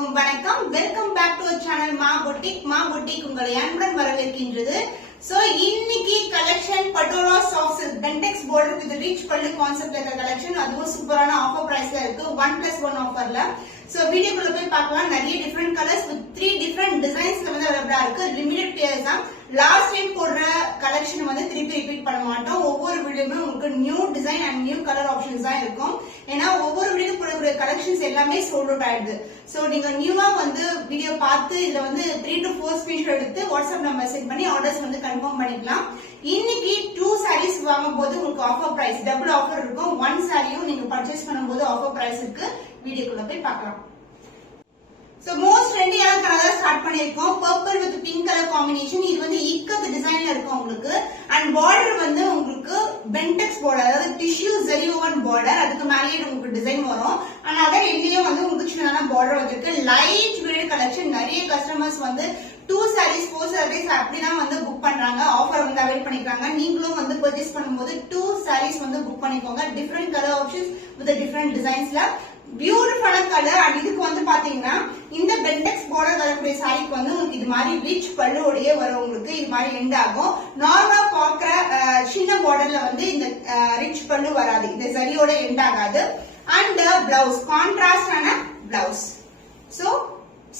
அனைவருக்கும் வணக்கம். Welcome back to channel Maa boutique உங்களை அன்புடன் வரவேற்கின்றது. சோ இன்னைக்கு collection patola soft silk pentex border with rich பல்லு கான்செப்ட்ல இருக்க கலெக்ஷன், அதுவும் சூப்பரான ஆஃபர் பிரைஸ்ல இருக்கு. 1+1 ஆஃபர்ல. சோ வீடியோக்குள்ள போய் பார்க்கலாம். நிறைய டிஃபரெண்ட் கலர்ஸ் வித் 3 டிஃபரெண்ட் டிசைன்ஸ்ல வந்து அவைலபிளா இருக்கு. லிமிடெட் பேர்ஸ் தான். லாஸ்ட் டைம் போடுற கலெக்ஷன் வந்து திருப்பி ரிப்பீட் பண்ண மாட்டோம். ஒவ்வொரு வீடியோமே உங்களுக்கு new design and new colour options தான் இருக்கும். ஏன்னா ஒவ்வொரு வீடியோ போடக்கூடிய கலெக்ஷன்ஸ் எல்லாமே சோல்ட் அவுட் ஆயிடுது. சோ நீங்க நியூவா வந்து வீடியோ பார்த்து இதுல வந்து 3 to 4 ஸ்கிரீன்ஷாட் எடுத்து வாட்ஸ்அப் நம்பர் சென்ட் பண்ணி ஆர்டர்ஸ் வந்து கன்ஃபார்ம் பண்ணிக்கலாம். இன்னைக்கு 2 sarees வாங்கும் போது உங்களுக்கு ஆஃபர் பிரைஸ் டபுள் ஆஃபர் இருக்கும். 1 சாரியும் நீங்க பர்ச்சேஸ் பண்ணும்போது ஆஃபர் பிரைஸ் இருக்கு. வீடியோக்குள்ள போய் பார்க்கலாம். So most trendy-ஆன கலர் ஸ்டார்ட் பண்ணிருக்கோம். Purple with pink colour combination. இது வந்து இக்கத் டிசைன்ல இருக்கும் உங்களுக்கு. அண்ட் பார்டர் வந்து உங்களுக்கு பென்டெக்ஸ் பார்டர், அதாவது டிஷ்யூ ஜரி ஓவன் பார்டர். அதுக்கு மேலேயே உங்களுக்கு டிசைன் வரும். அண்ட் அதர் எண்ணிலையும் வந்து உங்களுக்கு சின்னதான பார்டர் வந்திருக்கு. Light weight collection. நிறைய கஸ்டமர்ஸ் வந்து 2 sarees 4 sarees அப்படிதான் வந்து புக் பண்றாங்க. ஆஃபர் வந்து அவைல் பண்ணிக்கிறாங்க. நீங்களும் வந்து பர்ச்சேஸ் பண்ணும்போது 2 sarees வந்து புக் பண்ணிக்கோங்க. Different colour options with different டிசைன்ஸ்ல பியூட்டிஃபுல்லான கலர். அண்ட் இதுக்கு வந்து பாத்தீங்கன்னா இந்த பென்டெக்ஸ் பார்டர் வரக்கூடிய சாரிக்கு வந்து உங்களுக்கு இது மாதிரி ரிச் பல்லுவோடயே வரும். உங்களுக்கு இது மாதிரி எண்ட் ஆகும். நார்மலா பாக்குற சின்ன பார்டர்ல வந்து இந்த ரிச் பல்லு வராது. இந்த சரியோட எண்ட் ஆகாது. அண்ட் பிளவுஸ் கான்ட்ராஸ்டான blouse. So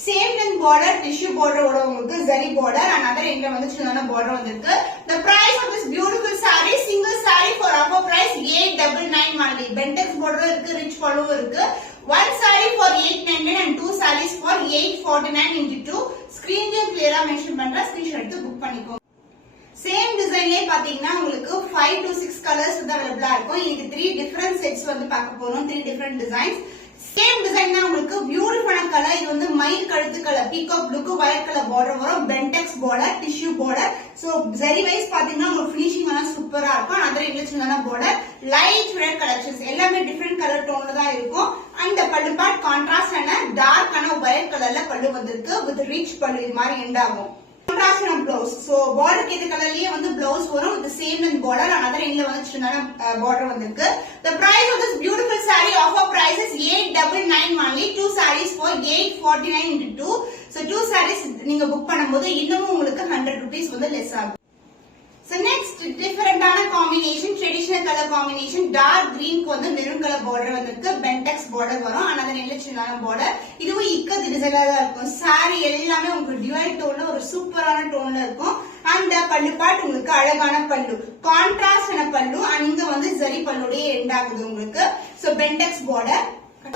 same length border, tissue border ஓட உங்களுக்கு ஜரி பார்டர் அண்ட் அதர் எண்ட்ல வந்து சின்னதான பார்டர் வந்திருக்கு. The price of this beautiful saree, single saree for offer price 899 only. Bentex border இருக்கு, rich pallu இருக்கு. 1 saree for 899 and 2 sarees for 849 into 2. Screen clear ah mention பண்ற screenshot எடுத்து book பண்ணிக்கோங்க. Same டிசைன்லயே பாத்தீங்கன்னா உங்களுக்கு 5 to 6 கலர்ஸ் வந்து அவைலபிளா இருக்கும். இதுக்கு 3 டிஃபரெண்ட் செட்ஸ் வந்து பார்க்க போறோம். 3 டிஃபரெண்ட் டிசைன்ஸ். சேம் டிசைன் தான் உங்களுக்கு பியூட்டிஃபுல்லான கலர். இது வந்து மயில் கழுத்து கலர், பீகாக் ப்ளூக்கு வயலட் கலர் பார்டர் வரும். Pentex border, tissue border. So zari wise பாத்தீங்கன்னா உங்களுக்கு ஃபினிஷிங் எல்லாம் சூப்பரா இருக்கும். அதர் இங்கிலீஷ்ல பார்டர், லைட் வெயிட் கலெக்ஷன்ஸ் எல்லாமே டிஃபரெண்ட் கலர் டோன்ல தான் இருக்கும். அந்த பல்லு பார்ட் கான்ட்ராஸ்ட் ஆன டார்க் ஆன வயலட் கலர்ல பல்லு வந்திருக்கு. வித் ரிச் பல்லு இது மாதிரி எண்ட் ஆகும். Contrast blouse. சோ பார்டருக்கு ஏத்த கலர்லயே வந்து பிளவுஸ் வரும். With same length border and other எண்ட்ல வந்து சின்னதான பார்டர் வந்திருக்கு. The price of this beautiful saree offer price is 899 only. 2 sarees for 849 into 2. So 2 sarees நீங்க புக் பண்ணும்போது இன்னமும் உங்களுக்கு 100 rupees வந்து லெஸ் ஆகும். So next டிஃபரெண்டான combination, traditional colour combination. Dark கிரீன்க்கு வந்து மெரூன் கலர் பார்டர் வந்திருக்கு. பென்டெக்ஸ் பார்டர் வரும். அண்ட் அதர் எண்ட்ல சின்னதான பார்டர். இதுவும் இக்கத் டிசைனா தான் இருக்கும். saree எல்லாமே உங்களுக்கு டியூவல் டோன்ல ஒரு சூப்பரான டோன்ல இருக்கும். அந்த பல்லு பார்ட் உங்களுக்கு அழகான பல்லு, கான்ட்ராஸ்ட் ஆன பல்லு. அண்ட் இங்க வந்து ஜரி பல்லுடைய எண்ட் ஆகுது உங்களுக்கு. சோ பென்டெக்ஸ் பார்டர்,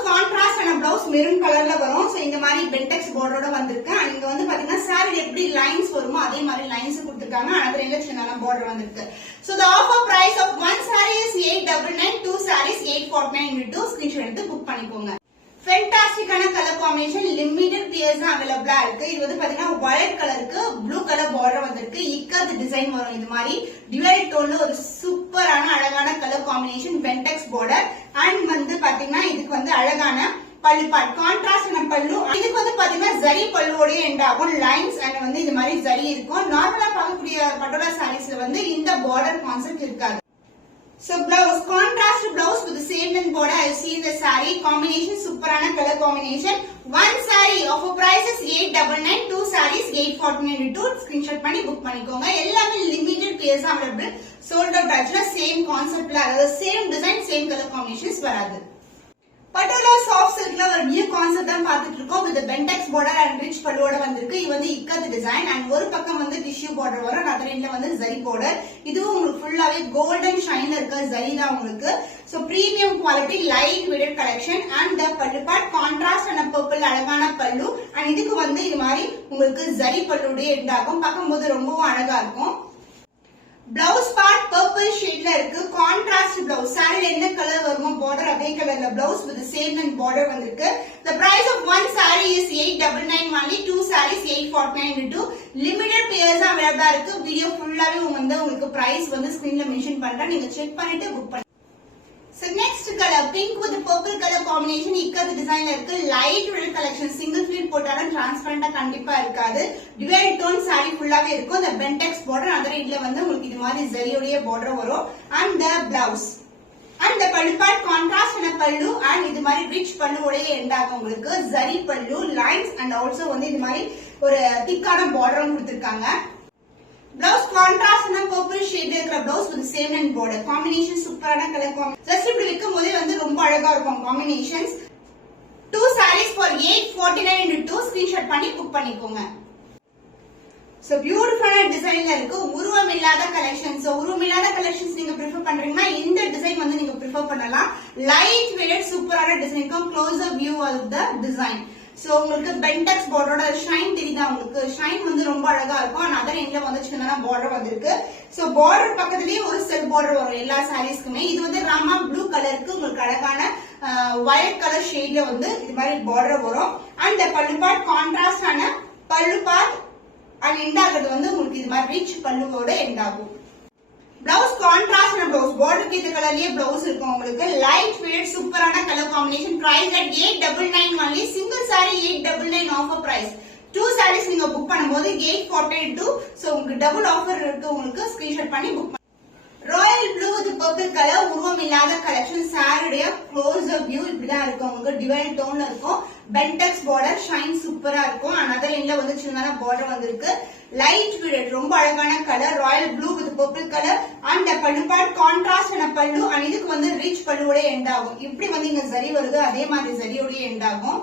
கான்ட்ராஸ்ட் ஆன பிளவுஸ் மெரூன் கலர்ல வரும். சோ இந்த மாதிரி பென்டெக்ஸ் பார்டரோட வந்திருக்கு. அண்ட் இங்க வந்து பாத்தீங்கன்னா சாரி எப்படி லைன்ஸ் வருமோ அதே மாதிரி லைன்ஸ் கொடுத்திருக்காங்க. அதர் எண்ட்ல சின்னதான பார்டர் வந்திருக்கு. So the offer price of 1 saree is 899, 2 sarees 849 into 2. Screenshot எடுத்து புக் பண்ணிக்கோங்க. ஃபென்டாஸ்டிக்கான கலர் காம்பினேஷன், லிமிடெட் பேர்ஸ் தான் அவைலபிளா இருக்கு. இது வந்து பாத்தீங்கன்னா வயலட் கலருக்கு ப்ளூ கலர் பார்டர் வந்திருக்கு. இக்கத் டிசைன் வரும். இது மாதிரி டியூவல் டோன்ல ஒரு சூப்பரான அழகான கலர் காம்பினேஷன். பென்டெக்ஸ் பார்டர் அண்ட் வந்து பாத்தீங்கன்னா இதுக்கு வந்து அழகான பல்லு பார்ட், கான்ட்ராஸ்ட் ஆன பல்லு. இதுக்கு வந்து பாத்தீங்கன்னா ஜரி பல்லுவோடய எண்ட் ஆகும். லைன்ஸ் அண்ட் வந்து இது மாதிரி ஜரி இருக்கும். நார்மலா பார்க்கக்கூடிய பட்டோலா சாரீஸ்ல வந்து இந்த பார்டர் கான்செப்ட் இருக்காது. So blouse, contrast blouse with the same length border. I see the saree combination, superana color combination. 1 saree offer price is 899, 2 sarees 849 2. Screenshot பண்ணி book பண்ணிக்கோங்க. எல்லாமே limited pairs available. Sold out ஆச்சுனா same concept ல, அதாவது same design, same color combinations வராது. Patola soft சில்க்ல ஒரு new concept தான் பாத்துட்டு இருக்கோம். வித் பென்டெக்ஸ் பார்டர் அண்ட் ரிச் பல்லுவோட வந்திருக்கு. இது வந்து இக்கத் டிசைன் அண்ட் ஒரு பக்கம் வந்து டிஷ்யூ பார்டர் வரும். அதர் எண்ட்ல வந்து ஜரி பார்டர். இதுவும் உங்களுக்கு ஃபுல்லாவே கோல்டன் ஷைன் இருக்க ஜரி தான் உங்களுக்கு. So premium quality light weight collection. And the பல்லு பார்ட் கான்ட்ராஸ்ட் அண்ட் பர்பிள் அழகான பல்லு. அண்ட் இதுக்கு வந்து இது மாதிரி உங்களுக்கு ஜரி பல்லுடைய எண்ட் ஆகும். பார்க்கும்போது ரொம்பவும் அழகா இருக்கும். பிளவுஸ் பார்ட் பர்பிள் ஷேட்ல இருக்கு. Contrast blouse. சாரில என்ன கலர் வருமோ பார்டர் அதே கலர்ல blouse with same length border வந்திருக்கு. The price of 1 saree is 899 only, 2 sarees 849 into 2. Limited purse அவைலபிளா இருக்கு. வீடியோ ஃபுல்லாவே வந்து உங்களுக்கு பிரைஸ் வந்து ஸ்கிரீன்ல மென்ஷன் பண்றேன். நீங்க செக் பண்ணிட்டு புக் பண்ணுங்க. So next color, pink with purple color combination. Ikat டிசைன்ல இருக்கு. Light weight collection. Single flit போட்டாலும் டிரான்ஸ்பரண்டா கண்டிப்பா இருக்காது. டிவைட் டோன் saree ஃபுல்லாவே இருக்கும். the bentex border அதர் எண்ட்ல வந்து உங்களுக்கு இது மாதிரி ஜரியோட border வரும். and the blouse. And the பல்லு பார்ட் கான்ட்ராஸ்ட் ஆன பல்லு அண்ட் இது மாதிரி ரிச் பல்லுவோடய எண்ட் ஆகும் உங்களுக்கு ஜரி பல்லு லைன்ஸ் அண்ட் ஆல்சோ வந்து இது மாதிரி ஒரு திக்கான பார்டரும் கொடுத்திருக்காங்க. பிளவுஸ் கான்ட்ராஸ்ட் ஆன பர்பிள் ஷேட்ல இருக்கிற blouse with same and border combination சூப்பரான கலர் காம்பினேஷன். ஜஸ்ட் இப்படி வைக்கும் போதே வந்து ரொம்ப அழகா இருக்கும் combinations. 2 sarees for 849 into 2 screenshot பண்ணி புக் பண்ணிக்கோங்க. சோ பியூட்டிஃபுல்லான டிசைன்ல இருக்கு உருவம் இல்லாத கலெக்ஷன். சோ உருவம் இல்லாத கலெக்ஷன்ஸ் நீங்க ப்ரிஃபர் பண்றீங்கன்னா இந்த டிசைன் வந்து நீங்க ப்ரிஃபர் பண்ணலாம். லைட் வெயிட் சூப்பரான டிசைன் இருக்கும். Closer view of the design. So உங்களுக்கு பென்டெக்ஸ் பார்டரோட ஷைன் தெரியுதா உங்களுக்கு? ஷைன் வந்து ரொம்ப அழகா இருக்கும். and அதர் எண்ட்ல வந்து சின்னதா பார்டர் வந்திருக்கு. சோ பார்டர் பக்கத்துலயே ஒரு செல்ஃப் பார்டர் வரும் எல்லா சாரீஸ்க்குமே. இது வந்து ராமா ப்ளூ கலருக்கு உங்களுக்கு அழகான வயலட் கலர் ஷேட்ல வந்து இது மாதிரி பார்டர் வரும். அண்ட் பல்லு பார்ட் கான்ட்ராஸ்ட் ஆன பல்லு பார்ட் அண்ட் எண்ட் ஆகிறது வந்து உங்களுக்கு இது மாதிரி ரிச் பல்லுவோட எண்ட் ஆகும். பிளவுஸ் கான்ட்ராஸ்ட் ஆன பிளவுஸ் பார்டருக்கு இந்த கலர்லயே பிளவுஸ் இருக்கும் உங்களுக்கு. லைட் வெயிட் சூப்பரான colour combination. Price at 899 only. Single sari 899 offer price. 2 sarees நீங்க புக் பண்ணும்போது 842. சோ உங்களுக்கு டபுள் ஆஃபர் இருக்கு. உங்களுக்கு ஸ்கிரீன்ஷாட் பண்ணி புக் பண்ணி Royal blue with purple colour உருவம் இல்லாத கலெக்ஷன். சாரியுடைய க்ளோசர் வியூ இப்படிதான் இருக்கும் உங்களுக்கு. டிவைல் டோன்ல இருக்கும். பென்டெக்ஸ் பார்டர் ஷைன் சூப்பரா இருக்கும். அதர் எண்ட்ல வந்து சின்னதான பார்டர் வந்திருக்கு. லைட் வெயிட் ரொம்ப அழகான colour Royal blue with purple colour. And பல்லு பார்ட் கான்ட்ராஸ்ட் ஆன பல்லு அண்ட் இதுக்கு வந்து ரிச் பல்லுவோட எண்ட் ஆகும். இப்படி வந்து இங்க ஜரி வருது அதே மாதிரி ஜரியோட எண்ட் ஆகும்.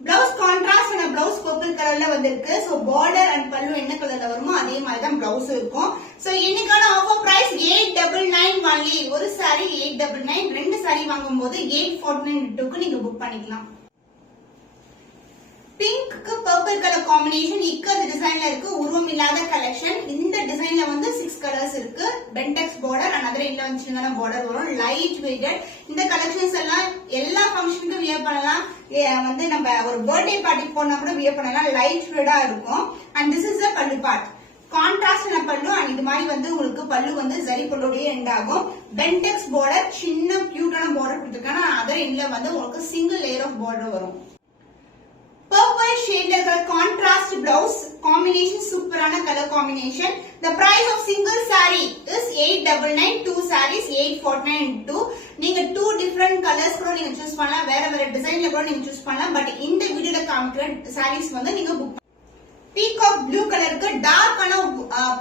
பிளவுஸ் கான்ட்ராஸ்ட் ஆன பிளவுஸ் பர்பிள் கலர்ல வந்திருக்கு. சோ பார்டர் அண்ட் பல்லு என்ன கலர்ல வருமோ அதே மாதிரி தான் பிளவுஸ் இருக்கும். சோ இன்னைக்கான ஆஃபர் பிரைஸ் 899 only. ஒரு சாரி 899. 2 சாரி வாங்கும்போது 849 நீங்க புக் பண்ணிக்கலாம். பிங்க்கு பர்பிள் கலர் காம்பினேஷன் இக்கது டிசைன்ல இருக்கு. உருவம் இல்லாத கலெக்ஷன். இந்த டிசைன்ல வந்து 6 கலர்ஸ் இருக்கு. பென்டெக்ஸ் பார்டர் அண்ட் அதர் எண்ட்ல வந்து சின்னதான பார்டர் வரும். Light weighted. இந்த கலெக்ஷன்ஸ் எல்லாம் எல்லா ஃபங்க்ஷனுக்கும் வியர் பண்ணலாம். வந்து நம்ம ஒரு பர்த்டே பார்ட்டி போனா கூட வியர் பண்ணலாம். லைட் வெயிட்டா இருக்கும். அண்ட் திஸ் இஸ் த பல்லு பார்ட் கான்ட்ராஸ்ட் ஆன பல்லு அண்ட் இது மாதிரி வந்து உங்களுக்கு பல்லு வந்து ஜரி பல்லுடைய எண்ட் ஆகும். பென்டெக்ஸ் பார்டர் சின்ன கியூட்டான பார்டர் கொடுத்திருக்காங்க. அதர் எண்ட்ல வந்து உங்களுக்கு சிங்கிள் லேயர் ஆஃப் பார்டர் வரும். Purple shade like a contrast blouse combination சூப்பரான colour combination. The price of single saree is 899. 2 sarees 849. நீங்க 2 different colors கூட நீங்க சூஸ் பண்ணலாம். வேற வேற டிசைன்ல கூட நீங்க சூஸ் பண்ணலாம். பட் இந்த வீடியோல காமிக்கிற sarees வந்து நீங்க புக் பீகாக் ப்ளூ கலருக்கு டார்க்கான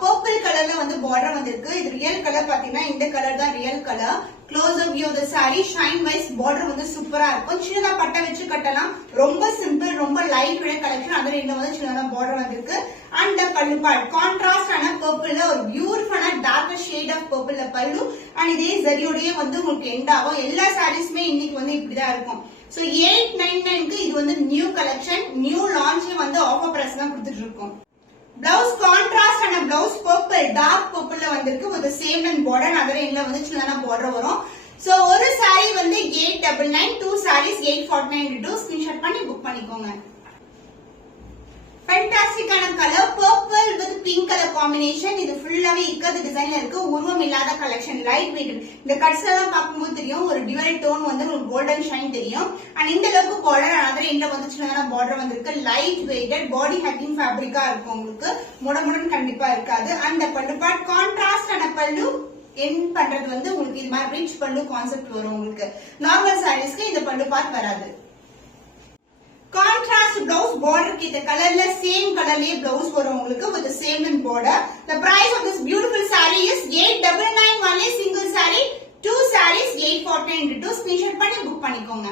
பர்பிள் கலர்ல வந்து பார்டர் வந்திருக்கு. இது ரியல் கலர் பாத்தீங்கன்னா இந்த கலர் தான் real colour. Close view of the sari shine wise border வந்து சூப்பரா இருக்கும். சின்னதா பட்டை வச்சு கட்டலாம். ரொம்ப சிம்பிள் ரொம்ப லைட் வெயிட் கலெக்ஷன். அதர் இந்த வந்து சின்னதா பார்டர் வந்திருக்கு. அண்ட் பல்லு பார்ட் கான்ட்ராஸ்ட் ஆன பர்பிள்ல ஒரு பியூட்டிஃபுல்லான டார்க் ஷேட் ஆஃப் பர்பிள்ல பல்லு அண்ட் இதே ஜரியோடயே வந்து உங்களுக்கு எண்ட் ஆகும். எல்லா சாரீஸ்மே இன்னைக்கு வந்து இப்படிதான் இருக்கும். சோ 899க்கு இது வந்து நியூ கலெக்ஷன். நியூ லான்ச் வந்து ஆஃபர் பிரைஸ் தான் கொடுத்துட்டு இருக்கோம். பிளவுஸ் கான்ட்ராஸ்ட் ஆன பிளவுஸ் பர்பிள் டார்க் பர்பிள்ல வந்திருக்கு. With same and border other எண்ட்ல வந்து சின்னதான பார்டர் வரும். சோ ஒரு சாரி வந்து 899. 2 sarees 849. ஸ்கிரீன்ஷாட் பண்ணி புக் பண்ணிக்கோங்க. ஃபேண்டாஸ்டிக்கான colour purple with pink colour combination. இது ஃபுல்லாவே இக்கது டிசைன்ல இருக்கு. உருவம் இல்லாத கலெக்ஷன் லைட் வெயிட். இந்த கட்ஸ் எல்லாம் பார்க்கும்போது தெரியும் ஒரு டிவைட் டோன் வந்து உங்களுக்கு கோல்டன் ஷைன் தெரியும். அண்ட் இந்த அளவுக்கு பார்டர் அதர் எண்ட்ல வந்து சின்னதான பார்டர் வந்திருக்கு. லைட் வெயிட்டட் பாடி ஹக்கிங் ஃபேப்ரிக்கா இருக்கும் உங்களுக்கு. முடமுடன் கண்டிப்பா இருக்காது. அந்த பல்லு பார்ட் கான்ட்ராஸ்ட் ஆன பல்லு எண்ட் பண்றது வந்து உங்களுக்கு இது மாதிரி ரிச் பல்லு கான்செப்ட் வரும் உங்களுக்கு. நார்மல் சாரீஸ்க்கு இந்த பல்லு பார்ட் வராது. கான்ட்ராஸ்ட் பிளவுஸ் பார்டருக்கு இந்த கலர்ல சேம் கலர்லயே பிளவுஸ் வரும் உங்களுக்கு with the same and border. The price of this beautiful saree is 899 only. single saree 2 sarees 849. Screenshot பண்ணி புக் பண்ணிக்கோங்க.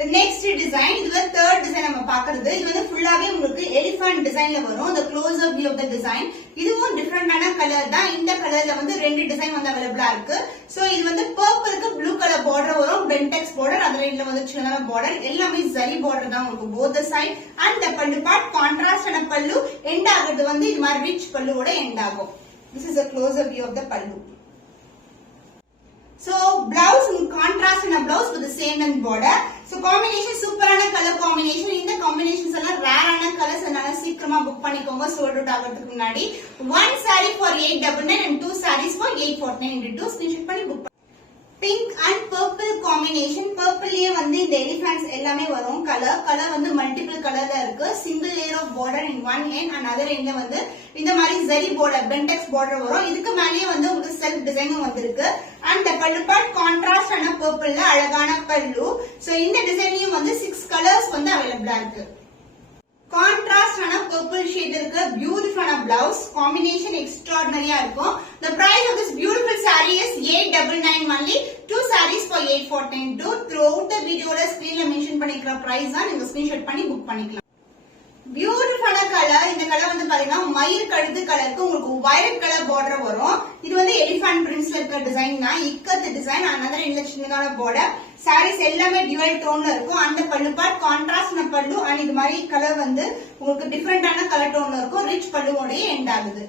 The next design இது வந்து third design நம்ம பார்க்கிறது. இது வந்து ஃபுல்லாவே உங்களுக்கு elephant designல வரும். the closer view of the design. இதுவும் டிஃபரண்டான கலர் தான். இந்த கலர்ல வந்து 2 டிசைன் வந்து அவைலபிளா இருக்கு. சோ இது வந்து பர்பிளுக்கு ப்ளூ கலர் பார்டர் வரும். பென்டெக்ஸ் பார்டர் அதர் எண்ட்ல வந்து சின்னதான பார்டர். எல்லாமே ஜரி பார்டர் தான் உங்களுக்கு both the side. and the பல்லு பார்ட் கான்ட்ராஸ்ட் ஆன பல்லு எண்ட் ஆகுறது வந்து இது மாதிரி ரிச் பல்லுவோட எண்ட் ஆகும். This is a closer view of the pallu. So blouse in contrast in a blouse with the same and border. So combination சூப்பரான கலர் காம்பினேஷன். இந்த காம்பினேஷன்ஸ் எல்லாம் ரேரான கலர்ஸ். அதனால சீக்கிரமா புக் பண்ணிக்கோங்க சோல்ட் அவுட் ஆகிறதுக்கு முன்னாடி. 1 saree for 899 and 2 sarees for 849. Screenshot பண்ணி book pink and purple combination. பர்பிள்லயே வந்து இந்த எலிஃபண்ட்ஸ் எல்லாமே வரும். கலர் வந்து மல்டிபிள் கலர்ல இருக்கு. Single layer of border in one end and other எண்ட்ல வந்து இந்த மாதிரி ஜரி பார்டர் பென்டெக்ஸ் பார்டர் வரும். இதுக்கு மேலேயே வந்து உங்களுக்கு செல்ஃப் டிசைனும் வந்திருக்கு. அண்ட் பல்லு பார்ட் கான்ட்ராஸ்ட் ஆன பர்பிள்ல அழகான பல்லு. சோ இந்த டிசைன்லயும் வந்து 6 கலர்ஸ் வந்து அவைலபிளா இருக்கு. கான்ட்ராஸ்ட் ஆன பர்பிள் ஷேட் இருக்கு. பியூட்டிஃபுல்லான பிளவுஸ் காம்பினேஷன் எக்ஸ்ட்ராடினரியா இருக்கும். The price of this beautiful saree is 899 only. 2 sarees for 8492. Throughout the video la screen la mention பண்ணிக்கிற price தான். நீங்க ஸ்கிரீன்ஷாட் பண்ணி புக் பண்ணிக்கலாம். பியூட்டிஃபுல்லான கலர். இந்த கலர் வந்து பாத்தீங்கன்னா மயில் கழுத்து கலருக்கு உங்களுக்கு வயலட் கலர் பார்டர் வரும். இது வந்து எலிஃபண்ட் பிரிண்ட்ஸ்ல இருக்க டிசைன் தான். இக்கத்து டிசைன். another இந்த சின்னதான பார்டர். சாரீஸ் எல்லாமே டியூவல் டோன்ல இருக்கும். அந்த பல்லு பார்ட் கான்ட்ராஸ்ட் பல்லு அண்ட் இது மாதிரி கலர் வந்து உங்களுக்கு டிஃபரெண்டான கலர் டோன்ல இருக்கும். ரிச் பல்லுவோடய எண்ட் ஆகுது.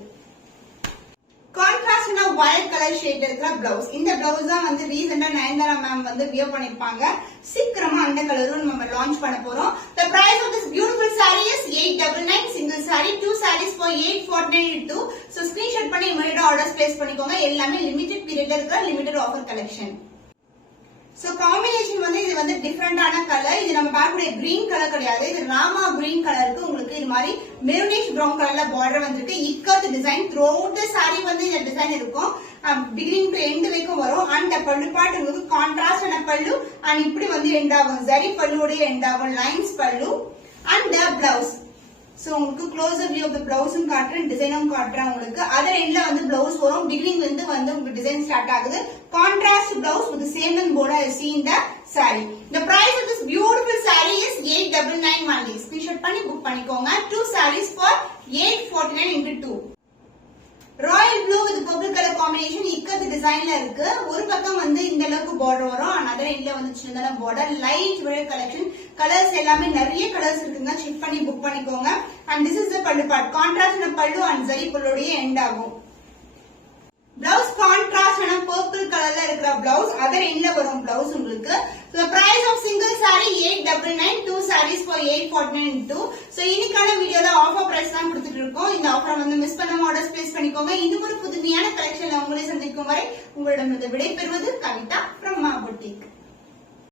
கான்ட்ராஸ்ட்னா வயலட் கலர் ஷேட் இருக்கிற பிளவுஸ். இந்த பிளவுஸ் தான் வந்து ரீசெண்டா நயன்தாரா மேம் வந்து வியர் பண்ணிருப்பாங்க. சீக்கிரமா அந்த கலரும் நம்ம லான்ச் பண்ண போறோம். The price of this beautiful saree is 899. single saree 2 sarees for 8492. so screenshot பண்ணி இமிடியேட்டா ஆர்டர்ஸ் பிளேஸ் பண்ணிக்கோங்க. எல்லாமே லிமிடெட் பீரியட்ல இருக்கிற limited offer collection. So combination வந்து இது வந்து டிஃபரெண்டான கலர். இது நம்ம பார்க்கக்கூடிய கிரீன் கலர் கிடையாது. இது ராமா கிரீன் கலருக்கு உங்களுக்கு இது மாதிரி மெரூனிஷ் பிரவுன் கலர்ல பார்டர் வந்திருக்கு. Ikat design. Through out the saree வந்து இந்த டிசைன் இருக்கும். பிகினிங் டு எண்ட் வரைக்கும் வரும். அண்ட் பல்லு பார்ட் உங்களுக்கு கான்ட்ராஸ்ட் ஆன பல்லு அண்ட் இப்படி வந்து எண்ட் ஆகும். ஜரி பல்லுவோட எண்ட் ஆகும். லைன்ஸ் பல்லு அண்ட் த பிளவுஸ். சோ உங்களுக்கு க்ளோசர் வியூ ஆஃப் தி பிளவுஸும் காட்டுறேன், டிசைனும் காட்டுறேன் உங்களுக்கு. அதர் எண்ட்ல வந்து பிளவுஸ் வரும். பிகினிங்ல இருந்து வந்து உங்களுக்கு டிசைன் ஸ்டார்ட் ஆகுது. Contrast blouse with the same length border as seen the saree. The price of this beautiful saree is 899 only. Screenshot பண்ணி புக் பண்ணிக்கோங்க. 2 sarees for 849 into 2. Royal blue with purple colour combination ikat டிசைன்ல இருக்கு. ஒரு பக்கம் வந்து இந்த அளவுக்கு பார்டர் வரும். another எண்ட்ல வந்து சின்னதான பார்டர். Light weight collection. கலர்ஸ் எல்லாமே நிறைய கலர்ஸ் இருக்குங்க. செக் பண்ணி புக் பண்ணிக்கோங்க. and this is the பல்லு பார்ட். கான்ட்ராஸ்ட் பல்லு and ஜரி பல்லுடைய எண்ட் ஆகும். பிளவுஸ் கான்ட்ராஸ்ட் ஆன பர்பிள் கலர்ல இருக்கிற பிளவுஸ். அதர் எண்ட்ல வரும் பிளவுஸ் உங்களுக்கு. So the price of single saree 899. 2 sarees for 849. So இன்னைக்கான வீடியோல ஆஃபர் பிரைஸ் தான் கொடுத்துட்டு இருக்கோம். இந்த ஆஃபர் வந்து மிஸ் பண்ணாம ஆர்டர்ஸ் பிளேஸ் பண்ணிக்கோங்க. இன்னும் ஒரு புதுமையான கலெக்ஷன்ல உங்களை சந்திக்கும் வரை உங்களிடம் விடை பெறுவது கவிதா from Ma Boutique.